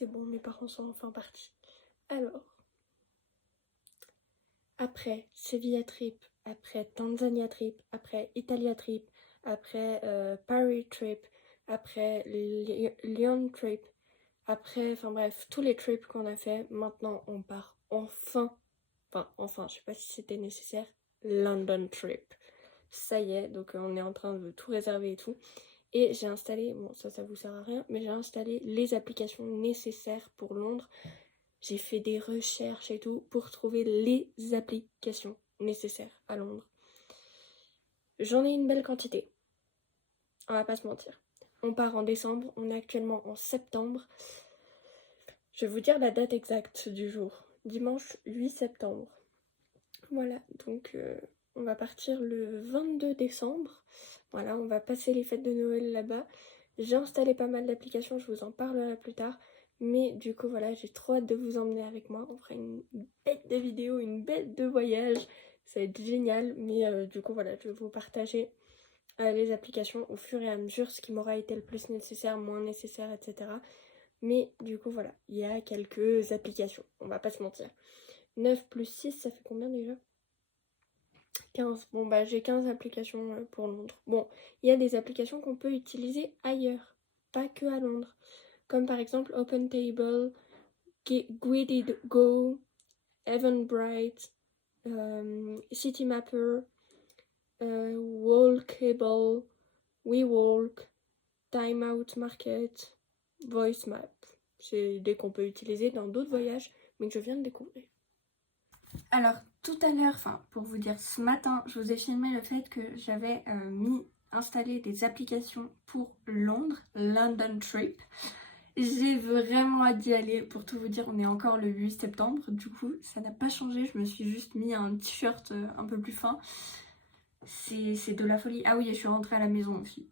c'est bon, mes parents sont enfin partis. Alors, après Sevilla Trip, après Tanzania Trip, après Italia Trip, après Paris Trip, après Lyon Trip, après, enfin bref, tous les trips qu'on a fait, maintenant on part enfin, je sais pas si c'était nécessaire, London Trip. Ça y est, donc on est en train de tout réserver et tout. Et j'ai installé, bon ça vous sert à rien, mais j'ai installé les applications nécessaires pour Londres. J'ai fait des recherches et tout pour trouver les applications nécessaires à Londres. J'en ai une belle quantité, on va pas se mentir. On part en décembre, on est actuellement en septembre. Je vais vous dire la date exacte du jour. Dimanche 8 septembre. Voilà, donc on va partir le 22 décembre. Voilà, on va passer les fêtes de Noël là-bas. J'ai installé pas mal d'applications, je vous en parlerai plus tard. Mais du coup, voilà, j'ai trop hâte de vous emmener avec moi. On fera une bête de vidéo, une bête de voyage. Ça va être génial. Mais du coup, voilà, je vais vous partager les applications au fur et à mesure, ce qui m'aura été le plus nécessaire, moins nécessaire, etc. Mais du coup, voilà, il y a quelques applications, on va pas se mentir. 9 plus 6, ça fait combien déjà? 15. Bon, bah j'ai 15 applications pour Londres. Bon, il y a des applications qu'on peut utiliser ailleurs, pas que à Londres. Comme par exemple OpenTable, Gridded Go, Eventbrite, Citymapper, Walkable, WeWalk, Time Out Market, VoiceMap. C'est des qu'on peut utiliser dans d'autres voyages, mais que je viens de découvrir. Alors, tout à l'heure, pour vous dire, ce matin, je vous ai filmé le fait que j'avais installé des applications pour Londres, London Trip. J'ai vraiment hâte d'y aller. Pour tout vous dire, on est encore le 8 septembre, du coup, ça n'a pas changé. Je me suis juste mis un t-shirt un peu plus fin. C'est de la folie. Ah oui, et je suis rentrée à la maison aussi.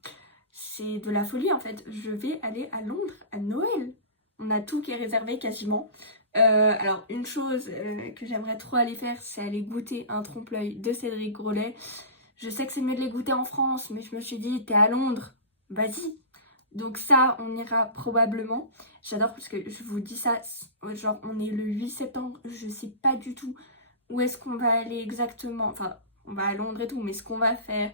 C'est de la folie en fait. Je vais aller à Londres à Noël. On a tout qui est réservé quasiment. Alors une chose que j'aimerais trop aller faire, c'est aller goûter un trompe-l'œil de Cédric Grolet. Je sais que c'est mieux de les goûter en France, mais je me suis dit, t'es à Londres, vas-y. Donc ça, on ira probablement. J'adore parce que je vous dis ça, genre on est le 8 septembre, je sais pas du tout où est-ce qu'on va aller exactement. Enfin, on va à Londres et tout, mais ce qu'on va faire,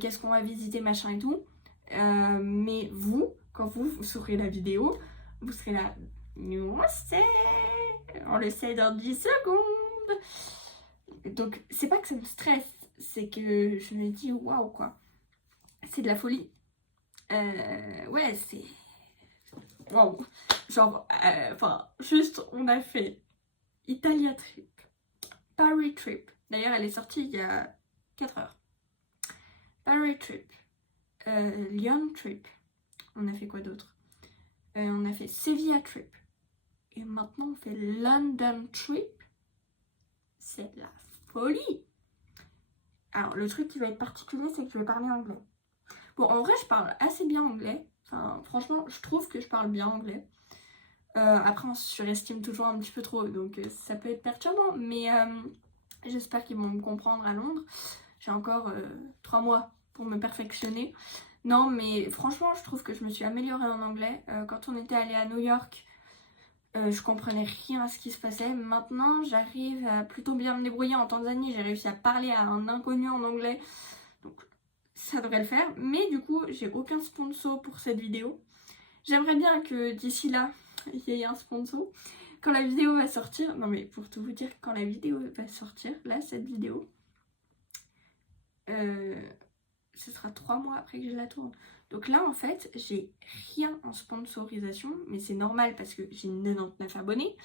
qu'est-ce qu'on va visiter, machin et tout. Mais vous, quand vous saurez la vidéo, vous serez là, on le sait dans 10 secondes. Donc c'est pas que ça me stresse, c'est que je me dis waouh quoi, c'est de la folie. Ouais, c'est waouh. Genre, juste on a fait Italia Trip, Paris Trip. D'ailleurs, elle est sortie il y a 4 heures. Paris Trip, Lyon Trip. On a fait quoi d'autre? On a fait Sevilla Trip. Et maintenant, on fait London Trip. C'est de la folie. Alors, le truc qui va être particulier, c'est que je vais parler anglais. Bon, en vrai, je parle assez bien anglais. Enfin, franchement, je trouve que je parle bien anglais. Après, on surestime toujours un petit peu trop, donc ça peut être perturbant. Mais j'espère qu'ils vont me comprendre à Londres. J'ai encore 3 mois pour me perfectionner. Non, mais franchement, je trouve que je me suis améliorée en anglais. Quand on était allé à New York, je comprenais rien à ce qui se passait. Maintenant, j'arrive à plutôt bien me débrouiller. En Tanzanie, j'ai réussi à parler à un inconnu en anglais. Donc, ça devrait le faire. Mais du coup, j'ai aucun sponsor pour cette vidéo. J'aimerais bien que d'ici là, il y ait un sponsor. Quand la vidéo va sortir, non mais pour tout vous dire, quand la vidéo va sortir, là, cette vidéo, ce sera 3 mois après que je la tourne. Donc là, en fait, j'ai rien en sponsorisation, mais c'est normal parce que j'ai 99 abonnés.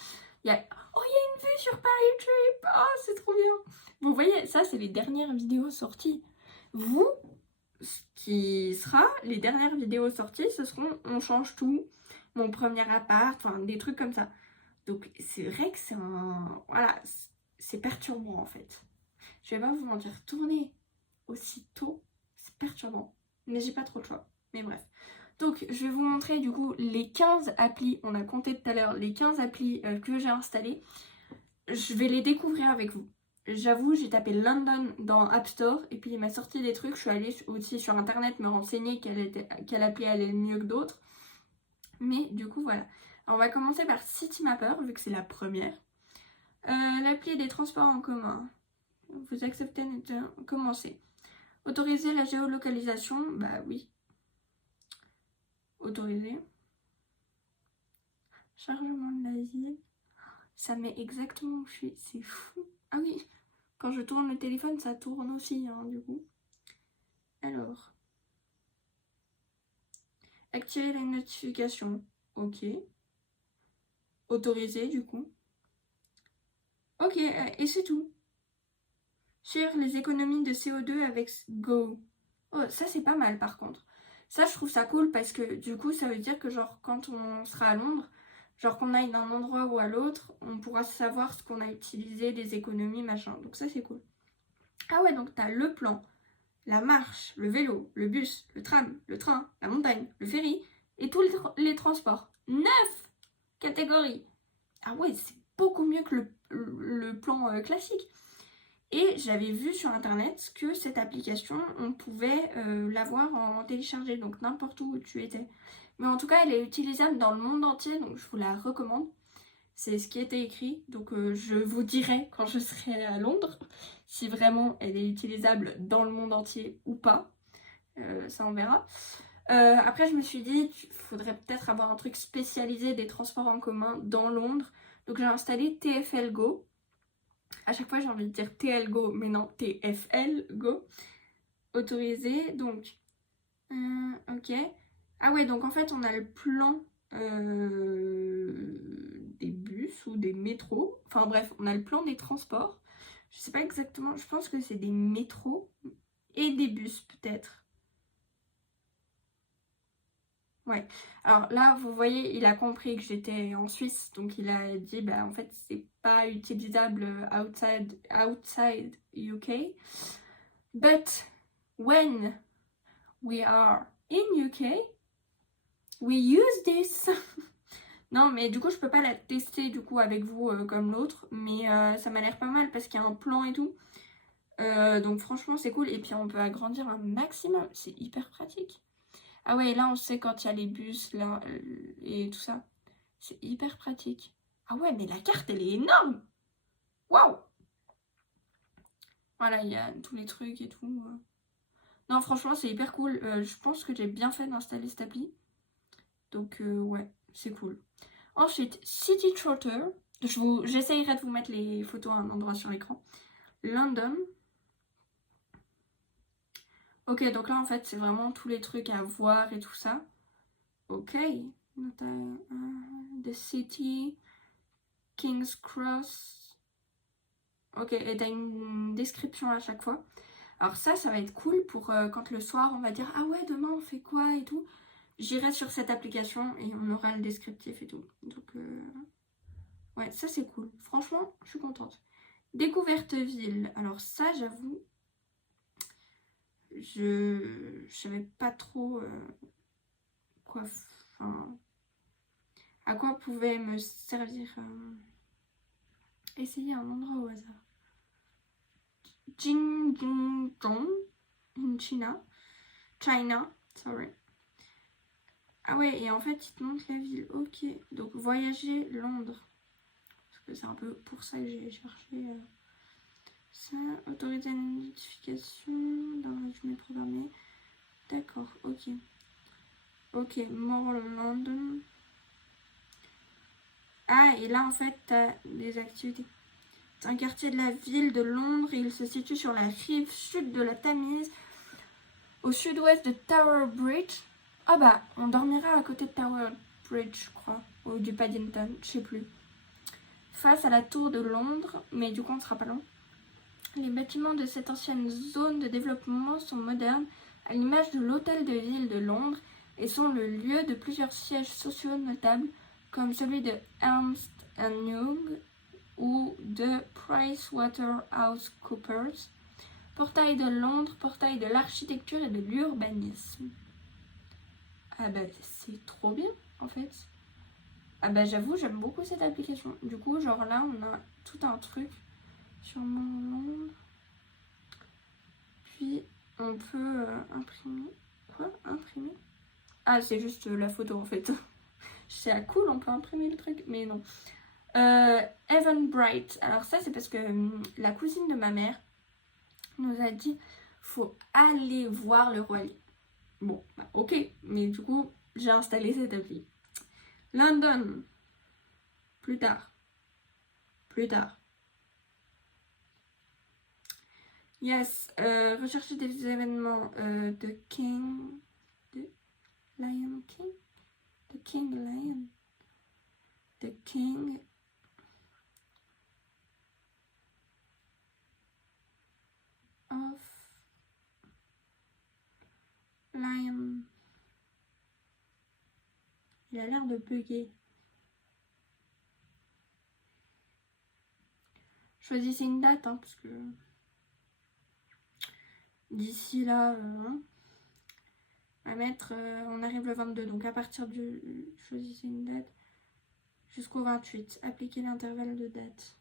Il y a une vue sur Paris Trip. Oh, c'est trop bien. Vous voyez, ça, c'est les dernières vidéos sorties. Vous, ce qui sera les dernières vidéos sorties, ce seront on change tout, mon premier appart, enfin des trucs comme ça. Donc c'est vrai que c'est un... Voilà, c'est perturbant en fait. Je vais pas vous mentir, tourner aussitôt, c'est perturbant. Mais j'ai pas trop le choix. Mais bref. Donc je vais vous montrer du coup les 15 applis, on a compté tout à l'heure, les 15 applis que j'ai installées. Je vais les découvrir avec vous. J'avoue, j'ai tapé London dans App Store et puis il m'a sorti des trucs. Je suis allée aussi sur internet me renseigner quelle appli allait le mieux que d'autres. Mais du coup, voilà. Alors, on va commencer par Citymapper, vu que c'est la première. L'appli des transports en commun. Vous acceptez de commencer. Autoriser la géolocalisation, bah oui. Autoriser. Chargement de la ville. Ça met exactement où je suis, c'est fou. Ah oui, quand je tourne le téléphone, ça tourne aussi, hein, du coup. Alors. Activer les notifications. Ok. Autoriser, du coup. Ok, et c'est tout. Suivre les économies de CO2 avec Go. Oh, ça c'est pas mal par contre. Ça je trouve ça cool parce que du coup ça veut dire que genre quand on sera à Londres, genre qu'on aille d'un endroit ou à l'autre, on pourra savoir ce qu'on a utilisé, des économies, machin. Donc ça c'est cool. Ah ouais, donc t'as le plan, la marche, le vélo, le bus, le tram, le train, la montagne, le ferry et tous les transports. 9 catégories. Ah ouais, c'est beaucoup mieux que le plan classique. Et j'avais vu sur internet que cette application, on pouvait l'avoir en téléchargé, donc n'importe où tu étais. Mais en tout cas, elle est utilisable dans le monde entier, donc je vous la recommande. C'est ce qui était écrit, donc je vous dirai quand je serai à Londres si vraiment elle est utilisable dans le monde entier ou pas. Ça on verra. Après, je me suis dit, il faudrait peut-être avoir un truc spécialisé des transports en commun dans Londres. Donc j'ai installé TfL Go. À chaque fois, j'ai envie de dire TL Go, mais non, TfL Go. Autorisé, donc, ok. Ah ouais, donc en fait, on a le plan des bus ou des métros. Enfin bref, on a le plan des transports. Je sais pas exactement, je pense que c'est des métros et des bus peut-être. Ouais. Alors là, vous voyez, il a compris que j'étais en Suisse, donc il a dit, bah en fait, c'est pas utilisable outside UK. But when we are in UK, we use this. Non, mais du coup, je peux pas la tester du coup avec vous comme l'autre, mais ça m'a l'air pas mal parce qu'il y a un plan et tout. Donc franchement, c'est cool. Et puis on peut agrandir un maximum. C'est hyper pratique. Ah ouais, et là, on sait quand il y a les bus là et tout ça. C'est hyper pratique. Ah ouais, mais la carte, elle est énorme. Waouh. Voilà, il y a tous les trucs et tout. Non, franchement, c'est hyper cool. Je pense que j'ai bien fait d'installer cette appli. Donc, ouais, c'est cool. Ensuite, City Trotter. J'essayerai de vous mettre les photos à un endroit sur l'écran. London. Ok, donc là, en fait, c'est vraiment tous les trucs à voir et tout ça. Ok. The City. King's Cross. Ok, et t'as une description à chaque fois. Alors ça va être cool pour quand le soir, on va dire « Ah ouais, demain, on fait quoi ?» et tout. J'irai sur cette application et on aura le descriptif et tout. Donc, ouais, ça c'est cool. Franchement, je suis contente. Découverte ville. Alors ça, j'avoue, je savais pas trop quoi... Enfin, à quoi pouvait me servir... Essayer un endroit au hasard. Jingdong in China, sorry. Ah ouais, et en fait, il te montre la ville. Ok, donc voyager Londres. Parce que c'est un peu pour ça que j'ai cherché ça. Autoriser la notification dans la journée programmée. D'accord, ok. Ok, More London. Ah, et là, en fait, t'as des activités. C'est un quartier de la ville de Londres. Il se situe sur la rive sud de la Tamise, au sud-ouest de Tower Bridge. Ah bah, on dormira à côté de Tower Bridge, je crois. Ou du Paddington, je sais plus. Face à la tour de Londres, mais du coup on ne sera pas loin. Les bâtiments de cette ancienne zone de développement sont modernes, à l'image de l'hôtel de ville de Londres, et sont le lieu de plusieurs sièges sociaux notables, comme celui de Ernst Young ou de PricewaterhouseCoopers. Portail de Londres, portail de l'architecture et de l'urbanisme. Ah bah c'est trop bien en fait. Ah bah j'avoue, j'aime beaucoup cette application. Du coup, genre là, on a tout un truc sur mon Londres. Puis on peut imprimer. Quoi? Imprimer? Ah, c'est juste la photo en fait. C'est cool, on peut imprimer le truc, mais non. Evan Bright. Alors ça, c'est parce que la cousine de ma mère nous a dit faut aller voir le Roi Lion. Bon, bah, ok, mais du coup, j'ai installé cette appli. London. Plus tard. Plus tard. Yes. Rechercher des événements de King. De Lion King. The King Lion. The King. Of Lion. Il a l'air de bugger. Choisissez une date, hein, parce que d'ici là, on va mettre, on arrive le 22, donc à partir du, choisissez une date jusqu'au 28. Appliquez l'intervalle de date.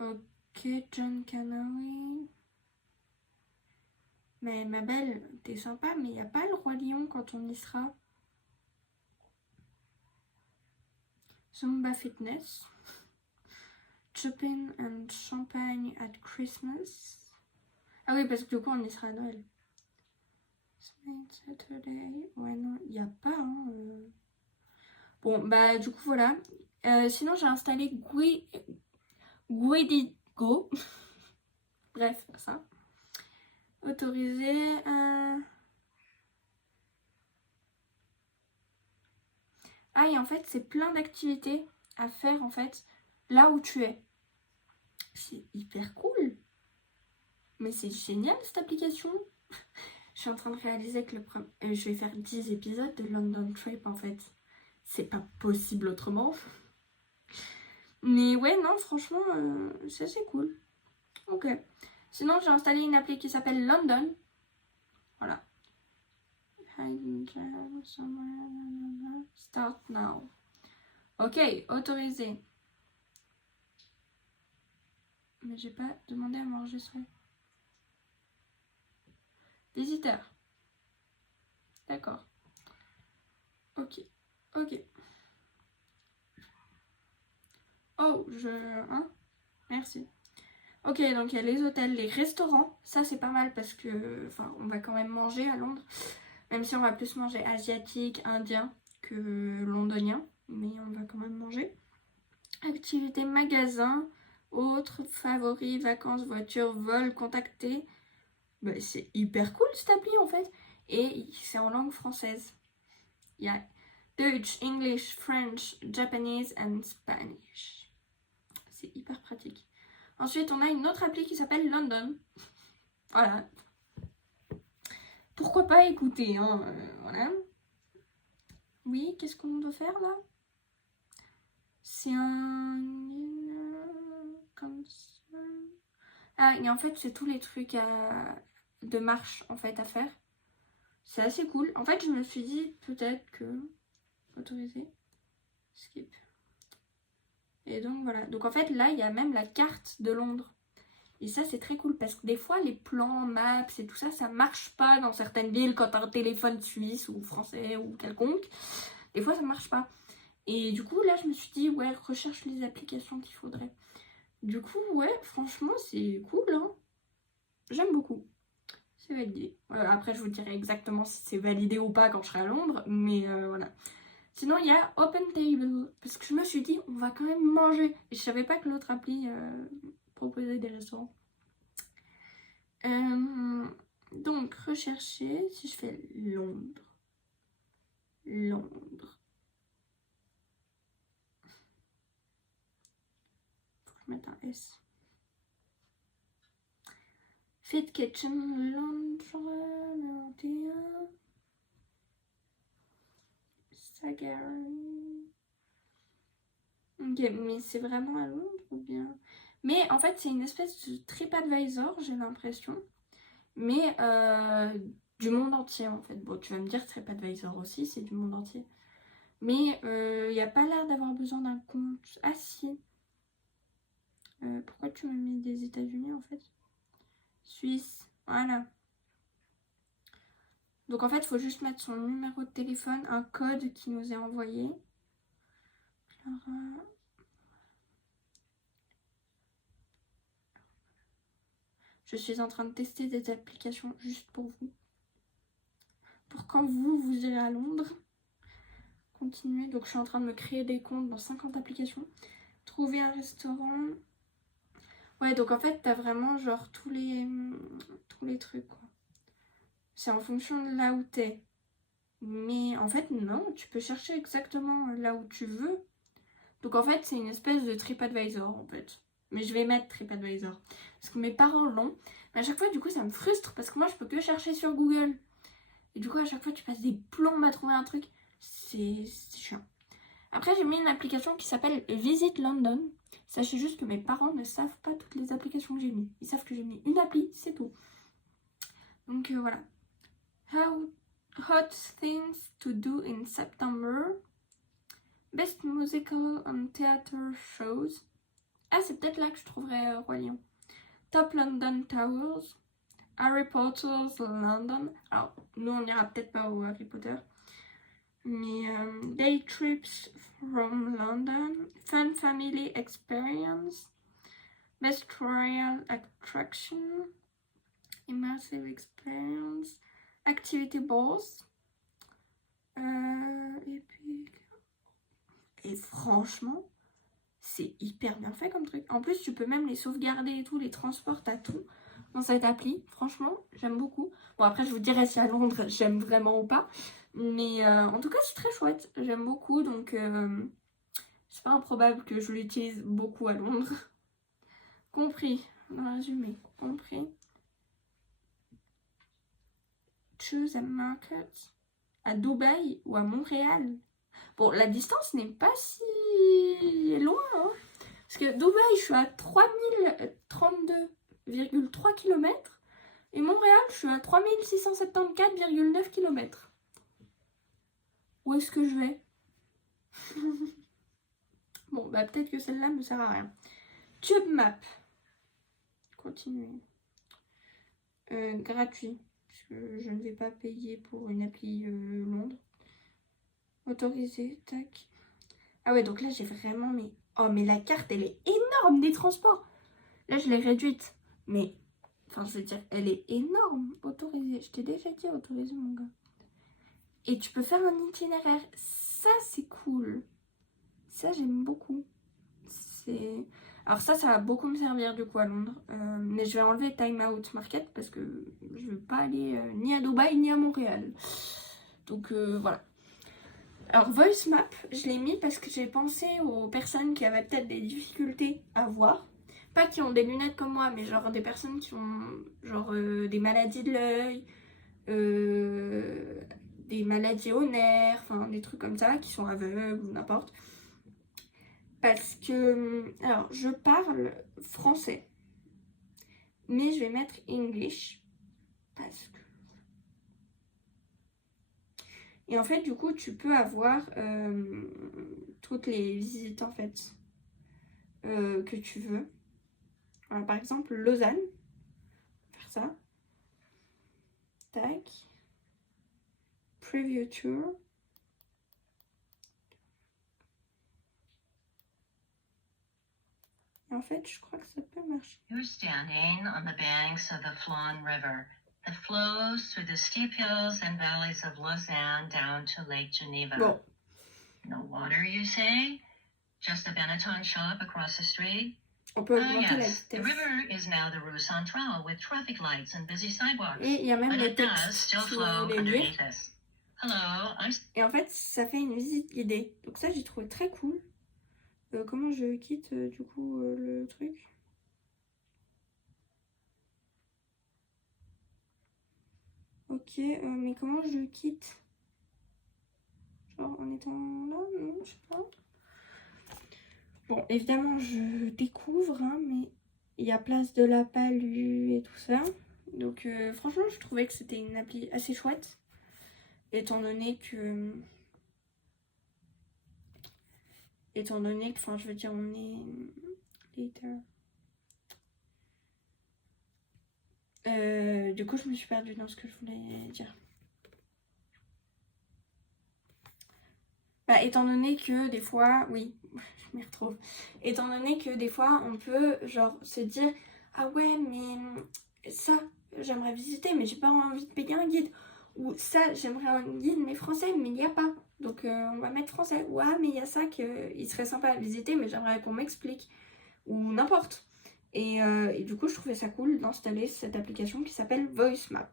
Ok, John Canary. Mais ma belle, t'es sympa, mais il n'y a pas le Roi Lion quand on y sera. Zumba Fitness. Chopin and Champagne at Christmas. Ah oui, parce que du coup, on y sera à Noël. Saturday. Ouais, non, il n'y a pas. Hein, Bon, bah, du coup, voilà. Sinon, j'ai installé Guidigo. Bref, ça. Autorisé. Ah, et en fait, c'est plein d'activités à faire, en fait, là où tu es. C'est hyper cool. Mais c'est génial, cette application. Je suis en train de réaliser que je vais faire 10 épisodes de London Trip, en fait. C'est pas possible autrement. Mais ouais, non, franchement, c'est cool. Ok. Sinon, j'ai installé une appli qui s'appelle London. Voilà. Start now. Ok, autorisé. Mais j'ai pas demandé à m'enregistrer. Visiteur. D'accord. Ok. Ok. Oh, hein? Merci. Ok, donc il y a les hôtels, les restaurants. Ça, c'est pas mal parce que... Enfin, on va quand même manger à Londres. Même si on va plus manger asiatique, indien que londonien. Mais on va quand même manger. Activités, magasins, autres, favoris, vacances, voitures, vols, contactés. Bah, c'est hyper cool cette appli en fait. Et c'est en langue française. Il y a Dutch, English, French, Japanese and Spanish. C'est hyper pratique. Ensuite, on a une autre appli qui s'appelle London. Voilà. Pourquoi pas écouter, hein, voilà. Oui, qu'est-ce qu'on doit faire là? C'est un... comme ça. Ah, et en fait, c'est tous les trucs de marche en fait à faire. C'est assez cool. En fait, je me suis dit peut-être que... Autorisé. Skip. Et donc voilà. Donc en fait, là, il y a même la carte de Londres. Et ça, c'est très cool parce que des fois, les plans, maps et tout ça, ça marche pas dans certaines villes quand t'as un téléphone suisse ou français ou quelconque. Des fois, ça marche pas. Et du coup, là, je me suis dit, ouais, recherche les applications qu'il faudrait. Du coup, ouais, franchement, c'est cool, hein. J'aime beaucoup. C'est validé. Après, je vous dirai exactement si c'est validé ou pas quand je serai à Londres, mais voilà. Sinon, il y a Open Table, parce que je me suis dit, on va quand même manger. Et je savais pas que l'autre appli proposait des restaurants. Donc, rechercher, si je fais Londres. Londres. Faut que je mette un S. Fit Kitchen, Londres, 91. Sagari. Ok, mais c'est vraiment à Londres ou bien... Mais en fait, c'est une espèce de TripAdvisor, j'ai l'impression. Mais du monde entier, en fait. Bon, tu vas me dire, TripAdvisor aussi, c'est du monde entier. Mais il n'y a pas l'air d'avoir besoin d'un compte. Ah si. Pourquoi tu m'as mis des États-Unis, en fait? Suisse. Voilà. Donc en fait, il faut juste mettre son numéro de téléphone, un code qui nous est envoyé. Je suis en train de tester des applications juste pour vous. Pour quand vous irez à Londres. Continuer. Donc je suis en train de me créer des comptes dans 50 applications. Trouver un restaurant. Ouais, donc en fait, t'as vraiment genre tous les trucs, quoi. C'est en fonction de là où t'es. Mais en fait, non, tu peux chercher exactement là où tu veux. Donc en fait, c'est une espèce de TripAdvisor, en fait. Mais je vais mettre TripAdvisor. Parce que mes parents l'ont. Mais à chaque fois, du coup, ça me frustre. Parce que moi, je peux que chercher sur Google. Et du coup, à chaque fois, tu passes des plombes à trouver un truc. C'est chiant. Après, j'ai mis une application qui s'appelle Visit London. Sachez juste que mes parents ne savent pas toutes les applications que j'ai mis. Ils savent que j'ai mis une appli, c'est tout. Donc voilà. Hot things to do in September. Best musical and theater shows. Ah, c'est peut-être là que je trouverai Roi Lion. Top London Towers. Harry Potter's London. Alors, nous, on n'ira peut-être pas au Harry Potter. Mais Day Trips from London. Fun Family Experience. Best Royal Attraction. Immersive Experience. Activity Balls. Et franchement, c'est hyper bien fait comme truc. En plus, tu peux même les sauvegarder et tout, les transports, t'as tout dans cette appli. Franchement, j'aime beaucoup. Bon, après, je vous dirai si à Londres, j'aime vraiment ou pas. Mais en tout cas, c'est très chouette. J'aime beaucoup, donc c'est pas improbable que je l'utilise beaucoup à Londres. Compris, dans le résumé, compris. Choose a market. À Dubaï ou à Montréal. Bon, la distance n'est pas si loin, hein. Parce que Dubaï, je suis à 3032,3 km. Et Montréal, je suis à 3674,9 km. Où est-ce que je vais? Bon, bah peut-être que celle-là me sert à rien. Tube Map. Continuer. Gratuit. Parce que je ne vais pas payer pour une appli Londres. Autorisé, tac. Ah ouais, donc là, j'ai vraiment mis... Oh, mais la carte, elle est énorme des transports. Là, je l'ai réduite. Mais, enfin, je veux dire, elle est énorme. Autorisée. Je t'ai déjà dit autorisé, mon gars. Et tu peux faire un itinéraire. Ça, c'est cool. Ça, j'aime beaucoup. Alors ça va beaucoup me servir du coup à Londres. Mais je vais enlever Time Out Market parce que je ne veux pas aller ni à Dubaï ni à Montréal. Donc voilà. Alors Voice Map, je l'ai mis parce que j'ai pensé aux personnes qui avaient peut-être des difficultés à voir. Pas qui ont des lunettes comme moi, mais genre des personnes qui ont genre des maladies de l'œil, des maladies aux nerfs, enfin des trucs comme ça, qui sont aveugles ou n'importe. Parce que, alors je parle français, mais je vais mettre English, parce que... Et en fait, du coup, tu peux avoir toutes les visites, en fait, que tu veux. Alors, par exemple, Lausanne. Faire ça. Tac. Preview tour. Et en fait, je crois que ça peut marcher. You're standing on the banks of the Flan River that flows through the steep hills and valleys of Lausanne down to Lake Geneva. Bon. No water, you say? Just a Benetton shop across the street? On peut augmenter la Yes, the vitesse. river is now the Rue Centrale with traffic lights and busy sidewalks. Et il y a même But le it does texte still si vous flow voulez lire. underneath us. Hello, I'm... Et en fait, ça fait une visite guidée. Donc ça, j'ai trouvé très cool. Comment je quitte du coup le truc? Ok, mais comment je quitte? Genre en étant là? Non, je sais pas. Bon, évidemment, je découvre, hein, mais il y a place de la palue et tout ça. Donc franchement, je trouvais que c'était une appli assez chouette. Étant donné que, enfin, je veux dire, on est later. Du coup, je me suis perdue dans ce que je voulais dire. Bah, étant donné que des fois, oui, je m'y retrouve. Étant donné que des fois, on peut genre se dire, ah ouais, mais ça, j'aimerais visiter, mais j'ai pas envie de payer un guide. Ou ça, j'aimerais un guide, mais français, mais il n'y a pas. Donc on va mettre français. Ou ah, mais il y a ça qu'il serait sympa à visiter, mais j'aimerais qu'on m'explique. Ou n'importe. Et du coup, je trouvais ça cool d'installer cette application qui s'appelle VoiceMap.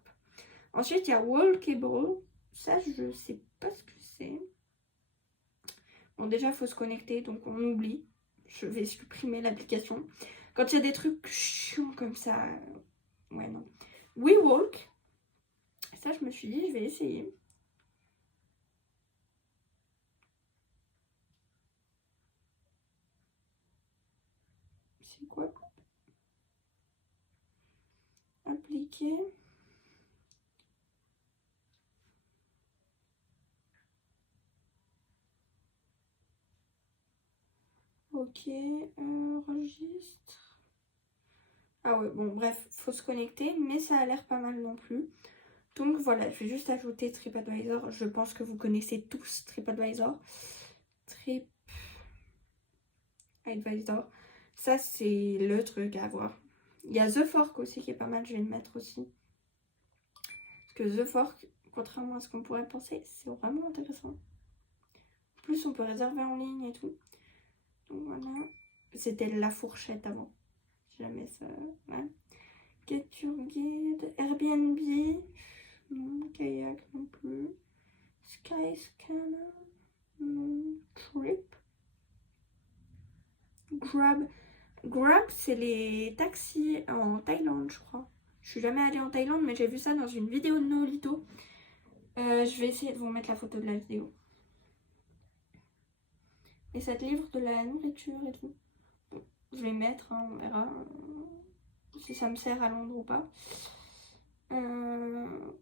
Ensuite, il y a Walkable. Ça, je sais pas ce que c'est. Bon, déjà, il faut se connecter, donc on oublie. Je vais supprimer l'application. Quand il y a des trucs chiants comme ça, ouais, non. WeWalk. Ça, je me suis dit, je vais essayer. C'est quoi? Appliquer. Ok, registre. Ah ouais, bon, bref, faut se connecter, mais ça a l'air pas mal non plus. Donc voilà, je vais juste ajouter TripAdvisor. Je pense que vous connaissez tous TripAdvisor. TripAdvisor. Ça, c'est le truc à avoir. Il y a The Fork aussi qui est pas mal, je vais le mettre aussi. Parce que The Fork, contrairement à ce qu'on pourrait penser, c'est vraiment intéressant. En plus, on peut réserver en ligne et tout. Donc voilà. C'était la fourchette avant. Si jamais ça... Ouais. Get Your Guide. Airbnb. Non. Kayak non plus. Skyscanner. Non. Trip. Grab. Grab, c'est les taxis en Thaïlande, je crois. Je suis jamais allée en Thaïlande, mais j'ai vu ça dans une vidéo de Nolito. Je vais essayer de vous mettre la photo de la vidéo. Et ça te livre de la nourriture et tout. Bon, je vais mettre, hein, on verra si ça me sert à Londres ou pas.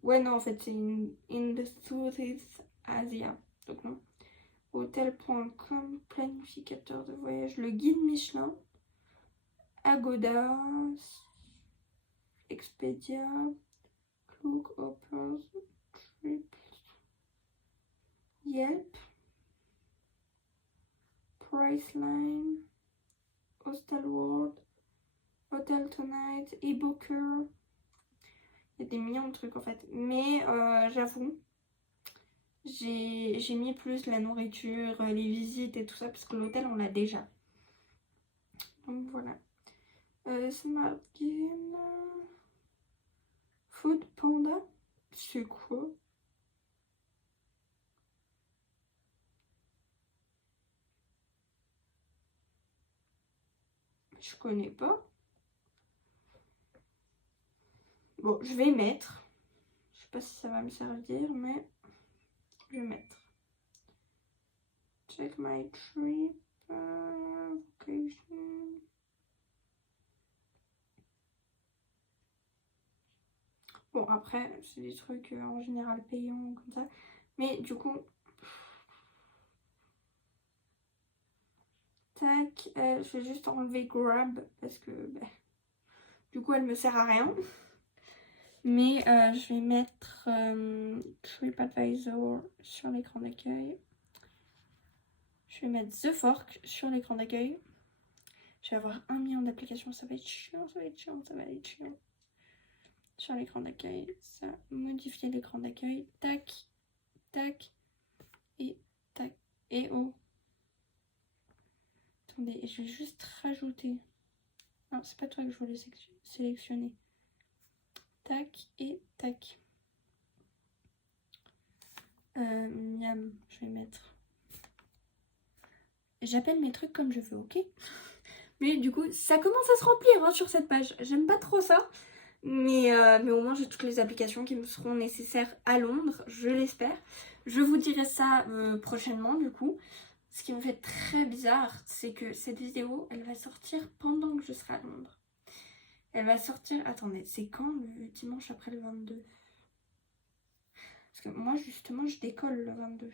Ouais, non, en fait, c'est in the Southeast Asia. Donc non. Hotel.com, planificateur de voyage, le guide Michelin. Agoda, Expedia, Klook, Opens, Trips, Yelp, Priceline, Hostel World, Hotel Tonight, eBooker. Il y a des millions de trucs en fait. Mais j'avoue, j'ai mis plus la nourriture, les visites et tout ça, parce que l'hôtel on l'a déjà. Donc voilà. Smart Game. Food Panda. C'est quoi? Je connais pas. Bon, je vais mettre. Je sais pas si ça va me servir, mais je vais mettre. Check my trip. Vacation. Bon, après, c'est des trucs en général payants comme ça. Mais du coup... Tac, je vais juste enlever Grab parce que... Bah, du coup, elle me sert à rien. Mais je vais mettre TripAdvisor sur l'écran d'accueil. Je vais mettre The Fork sur l'écran d'accueil. Je vais avoir 1 million d'applications. Ça va être chiant, ça va être chiant, ça va être chiant. Sur l'écran d'accueil, ça, modifier l'écran d'accueil. Tac, tac, et tac, et oh. Attendez, je vais juste rajouter. Non, c'est pas toi que je voulais sélectionner. Tac et tac. Miam, je vais mettre. J'appelle mes trucs comme je veux, ok? Mais du coup, ça commence à se remplir hein, sur cette page. J'aime pas trop ça. Mais au moins, j'ai toutes les applications qui me seront nécessaires à Londres, je l'espère. Je vous dirai ça prochainement, du coup. Ce qui me fait très bizarre, c'est que cette vidéo, elle va sortir pendant que je serai à Londres. Elle va sortir... Attendez, c'est quand le dimanche après le 22? Parce que moi, justement, je décolle le 22.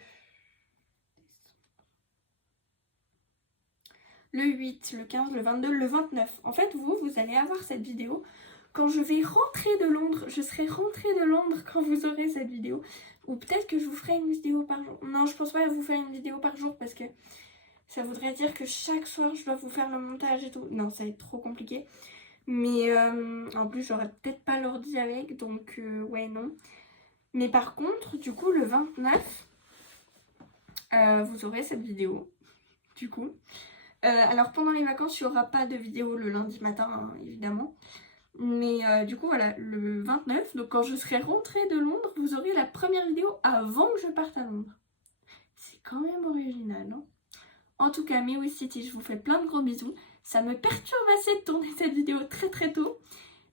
Le 8, le 15, le 22, le 29. En fait, vous allez avoir cette vidéo quand je vais rentrer de Londres. Je serai rentrée de Londres quand vous aurez cette vidéo. Ou peut-être que je vous ferai une vidéo par jour. Non, je pense pas vous faire une vidéo par jour parce que ça voudrait dire que chaque soir, je dois vous faire le montage et tout. Non, ça va être trop compliqué. Mais en plus, j'aurais peut-être pas l'ordi avec, donc ouais, non. Mais par contre, du coup, le 29, vous aurez cette vidéo, du coup. Alors pendant les vacances, il n'y aura pas de vidéo le lundi matin, hein, évidemment. Mais du coup, voilà, le 29, donc quand je serai rentrée de Londres, vous aurez la première vidéo avant que je parte à Londres. C'est quand même original, non? En tout cas, Meow City, je vous fais plein de gros bisous. Ça me perturbe assez de tourner cette vidéo très très tôt.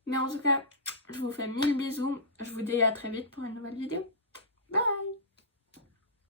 Mais en tout cas, je vous fais 1000 bisous. Je vous dis à très vite pour une nouvelle vidéo. Bye!